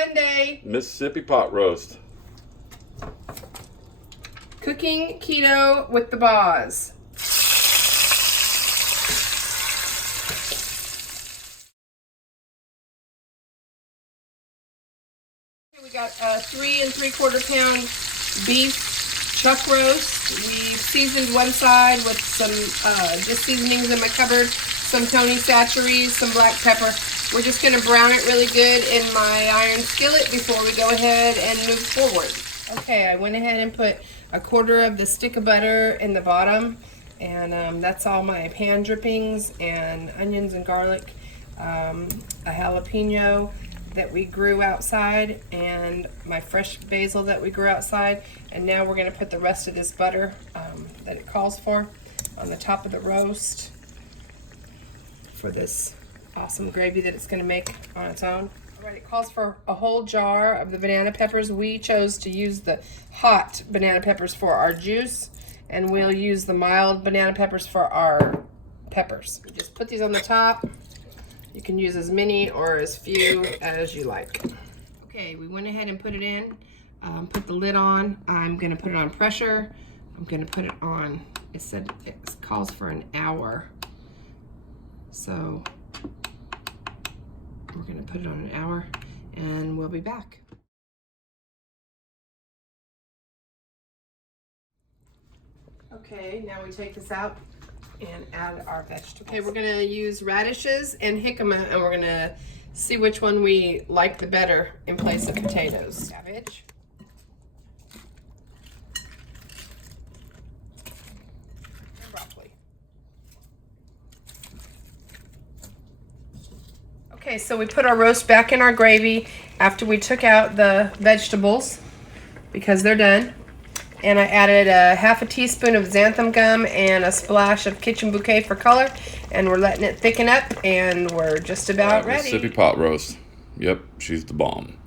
Monday. Mississippi pot roast. Cooking keto with the Baughs. We got a 3 3/4 pound beef chuck roast. We seasoned one side with some just seasonings in my cupboard, some Tony Chachere's, some black pepper. We're just going to brown it really good in my iron skillet before we go ahead and move forward. Okay, I went ahead and put a 1/4 of the stick of butter in the bottom, and that's all my pan drippings and onions and garlic, a jalapeno that we grew outside, and my fresh basil that we grew outside. And now we're going to put the rest of this butter that it calls for on the top of the roast for this awesome gravy that it's going to make on its own. All right, it calls for a whole jar of the banana peppers. We chose to use the hot banana peppers for our juice, and we'll use the mild banana peppers for our peppers. You just put these on the top. You can use as many or as few as you like. Okay, we went ahead and put it in, put the lid on. I'm gonna put it on pressure. I'm gonna put it on, it said it calls for an hour. So we're gonna put it on an hour and we'll be back. Okay, now we take this out and add our vegetables. Okay, we're gonna use radishes and jicama, and we're gonna see which one we like the better in place of potatoes. Cabbage. And broccoli. Okay, so we put our roast back in our gravy after we took out the vegetables because they're done. And I added a 1/2 teaspoon of xantham gum and a splash of kitchen bouquet for color. And we're letting it thicken up, and we're just about ready. Mississippi pot roast. Yep, she's the bomb.